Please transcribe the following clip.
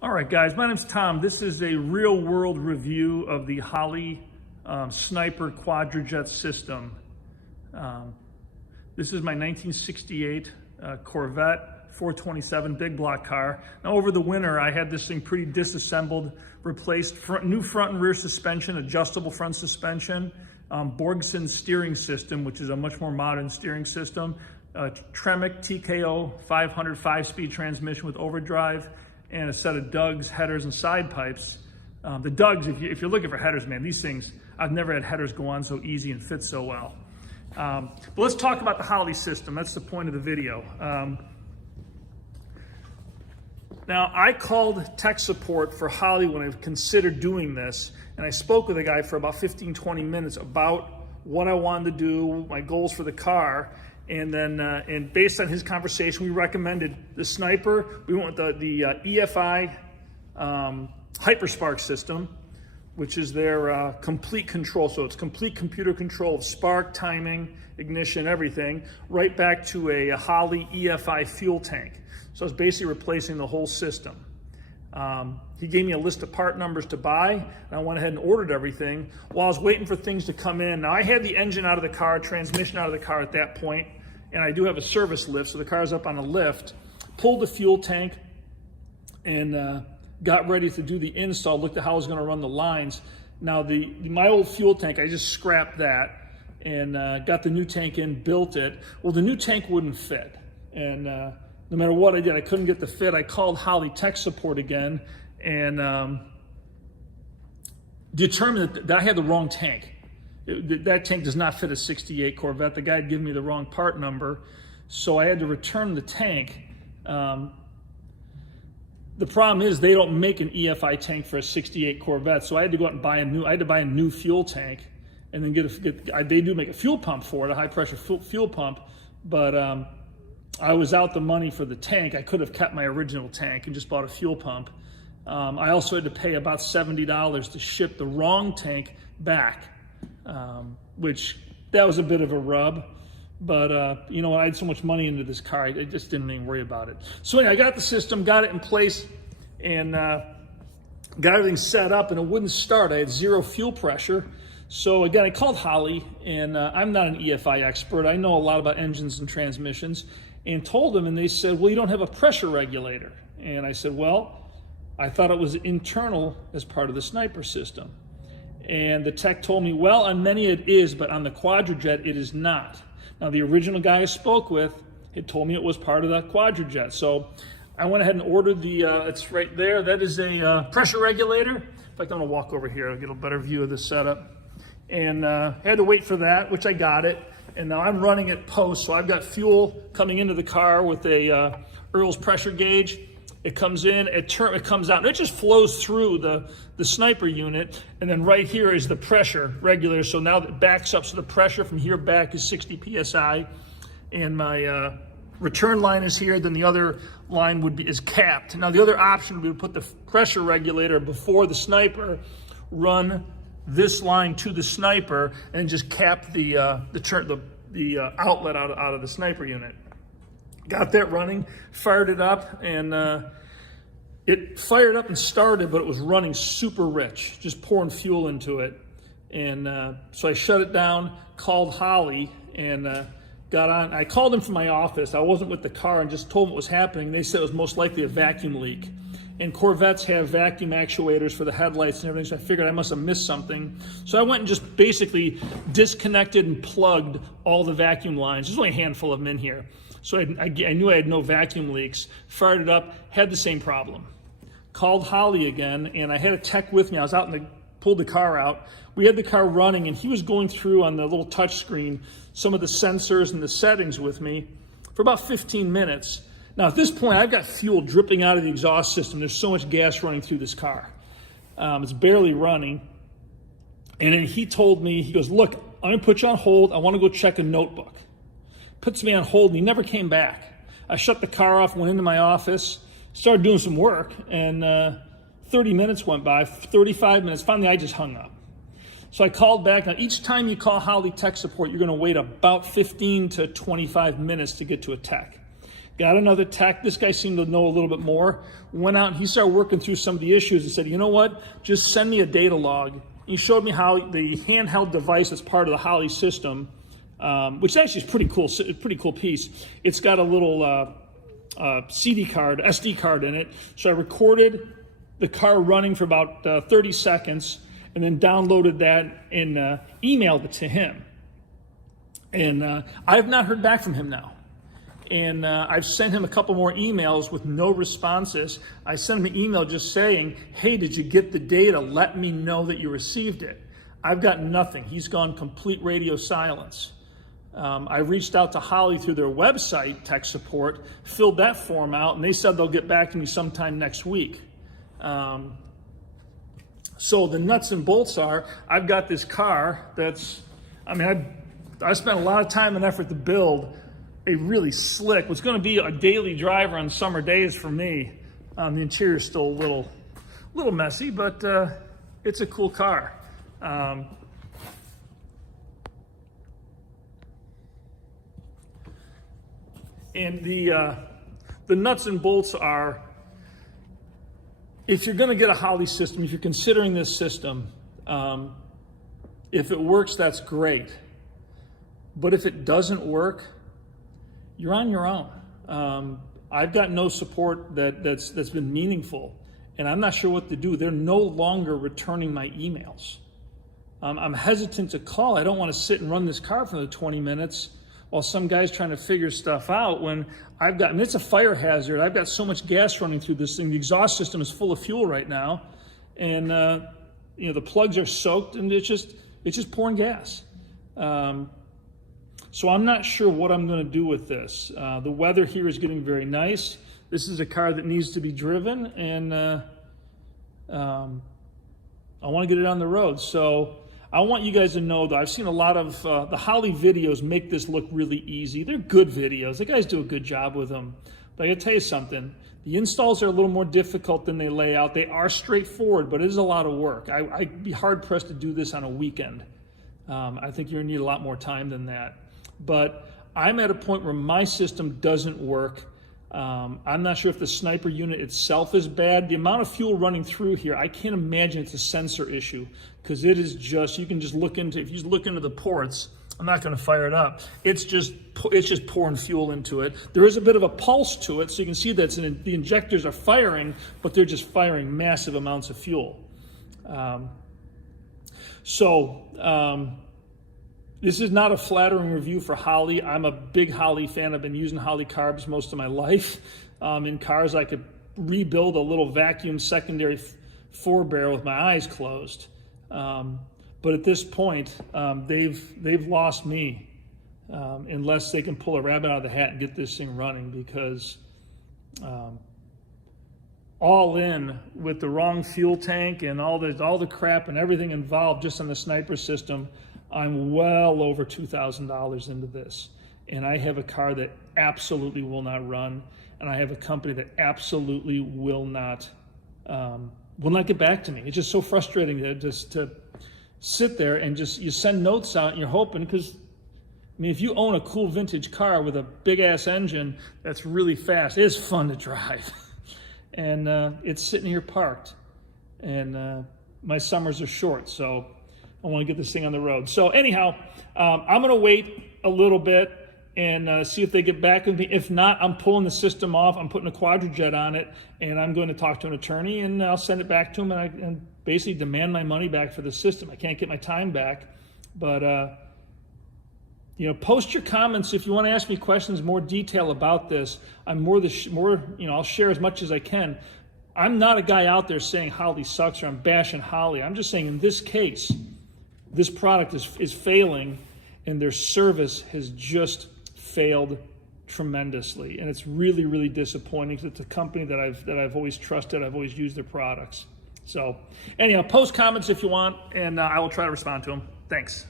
All right, guys, my name's Tom. This is a real-world review of the Holley Sniper Quadrajet system. This is my 1968 Corvette 427 big block car. Now, over the winter, I had this thing pretty disassembled, replaced new front and rear suspension, adjustable front suspension, Borgson steering system, which is a much more modern steering system, Tremec TKO 500 5-speed transmission with overdrive, and a set of Doug's headers and side pipes. The Doug's, if you're looking for headers, man, these things, I've never had headers go on so easy and fit so well. But let's talk about the Holley system. That's the point of the video. Now, I called tech support for Holley when I considered doing this, and I spoke with a guy for about 15-20 minutes about what I wanted to do, my goals for the car. And then, and based on his conversation, we recommended the Sniper. We went with the EFI Hyperspark system, which is their complete control. So it's complete computer control of spark, timing, ignition, everything, right back to a Holley EFI fuel tank. So it's basically replacing the whole system. He gave me a list of part numbers to buy, and I went ahead and ordered everything while I was waiting for things to come in. Now, I had the engine out of the car, transmission out of the car at that point, and I do have a service lift, so the car's up on a lift. Pulled the fuel tank and got ready to do the install, looked at how I was going to run the lines. Now, my old fuel tank, I just scrapped that and got the new tank in, built it. Well, the new tank wouldn't fit, and no matter what I did, I couldn't get the fit. I called Holley tech support again and determined that I had the wrong tank. That tank does not fit a 68 Corvette. The guy had given me the wrong part number, so I had to return the tank. The problem is they don't make an EFI tank for a 68 Corvette, so I had to go out and buy a new fuel tank, and then they do make a fuel pump for it, a high pressure fuel pump, but I was out the money for the tank. I could have kept my original tank and just bought a fuel pump. I also had to pay about $70 to ship the wrong tank back. Which that was a bit of a rub, but you know what, I had so much money into this car, I just didn't even worry about it. So anyway, I got the system, got it in place, and got everything set up, and it wouldn't start. I had zero fuel pressure. So again, I called Holley, and I'm not an EFI expert. I know a lot about engines and transmissions, and told them, and they said, well, you don't have a pressure regulator. And I said, well, I thought it was internal as part of the Sniper system. And the tech told me, well, on many it is, but on the Quadrajet it is not. Now, the original guy I spoke with had told me it was part of the Quadrajet. So I went ahead and ordered it's right there. That is a pressure regulator. In fact, I'm gonna walk over here, I'll get a better view of the setup. And had to wait for that, which I got it. And now I'm running it post, so I've got fuel coming into the car with a Earl's pressure gauge. It comes in, it comes out, and it just flows through the Sniper unit, and then right here is the pressure regulator. So now it backs up, so the pressure from here back is 60 PSI, and my return line is here, then the other line is capped. Now the other option would be to put the pressure regulator before the Sniper, run this line to the Sniper, and just cap the outlet out of the Sniper unit. Got that running, fired it up, and it fired up and started, but it was running super rich, just pouring fuel into it. And so I shut it down, called Holley, and got on. I called them from my office. I wasn't with the car, and just told them what was happening. They said it was most likely a vacuum leak. And Corvettes have vacuum actuators for the headlights and everything, so I figured I must have missed something. So I went and just basically disconnected and plugged all the vacuum lines. There's only a handful of them in here. So I knew I had no vacuum leaks, fired it up, had the same problem. Called Holley again, and I had a tech with me. I was out and pulled the car out. We had the car running, and he was going through on the little touch screen some of the sensors and the settings with me for about 15 minutes. Now at this point, I've got fuel dripping out of the exhaust system. There's so much gas running through this car. It's barely running. And then he told me, he goes, look, I'm gonna put you on hold. I wanna go check a notebook. Puts me on hold, and he never came back. I shut the car off, went into my office, started doing some work, and 30 minutes went by, 35 minutes. Finally, I just hung up. So I called back. Now, each time you call Holley tech support, you're gonna wait about 15 to 25 minutes to get to a tech. Got another tech. This guy seemed to know a little bit more. Went out and he started working through some of the issues and said, you know what, just send me a data log. He showed me how the handheld device that's part of the Holley system, which actually is pretty cool piece. It's got a little CD card, SD card in it. So I recorded the car running for about 30 seconds and then downloaded that and emailed it to him. And I have not heard back from him now. And I've sent him a couple more emails with no responses. I sent him an email just saying, hey, did you get the data? Let me know that you received it. I've got nothing. He's gone complete radio silence. I reached out to Holley through their website, tech support, filled that form out, and they said they'll get back to me sometime next week. So the nuts and bolts are, I've got this car that's, I spent a lot of time and effort to build a really slick, what's going to be a daily driver on summer days for me. The interior's still a little messy, but it's a cool car. And the nuts and bolts are, if you're going to get a Holley system, if you're considering this system, if it works, that's great. But if it doesn't work, you're on your own. I've got no support that's been meaningful, and I'm not sure what to do. They're no longer returning my emails. I'm hesitant to call. I don't want to sit and run this car for another 20 minutes while some guy's trying to figure stuff out when it's a fire hazard. I've got so much gas running through this thing. The exhaust system is full of fuel right now, and the plugs are soaked, and it's just pouring gas. So I'm not sure what I'm going to do with this. The weather here is getting very nice. This is a car that needs to be driven, and I want to get it on the road. So I want you guys to know that I've seen a lot of the Holley videos make this look really easy. They're good videos. The guys do a good job with them. But I got to tell you something. The installs are a little more difficult than they lay out. They are straightforward, but it is a lot of work. I'd be hard-pressed to do this on a weekend. I think you're going to need a lot more time than that. But I'm at a point where my system doesn't work. I'm not sure if the sniper unit itself is bad. The amount of fuel running through here, I can't imagine it's a sensor issue, because it is just, you can just look into, if you look into the ports, I'm not going to fire it up. It's just pouring fuel into it. There is a bit of a pulse to it, so you can see that the injectors are firing, but they're just firing massive amounts of fuel. This is not a flattering review for Holley. I'm a big Holley fan. I've been using Holley carbs most of my life. In cars, I could rebuild a little vacuum secondary 4-barrel with my eyes closed. But at this point, they've lost me unless they can pull a rabbit out of the hat and get this thing running, because all in with the wrong fuel tank and all the crap and everything involved just on the sniper system, I'm well over $2,000 into this. And I have a car that absolutely will not run, and I have a company that absolutely will not get back to me. It's just so frustrating to sit there and you send notes out and you're hoping, because if you own a cool vintage car with a big ass engine that's really fast, it's fun to drive. And it's sitting here parked, and my summers are short, so I want to get this thing on the road. So anyhow, I'm going to wait a little bit and see if they get back with me. If not, I'm pulling the system off. I'm putting a Quadrajet on it, and I'm going to talk to an attorney, and I'll send it back to him and basically demand my money back for the system. I can't get my time back, but post your comments if you want to ask me questions, more detail about this. I'm I'll share as much as I can. I'm not a guy out there saying Holley sucks or I'm bashing Holley. I'm just saying in this case, this product is failing, and their service has just failed tremendously, and it's really, really disappointing, because it's a company that I've always trusted. I've always used their products. So anyhow, post comments if you want, and I will try to respond to them. Thanks.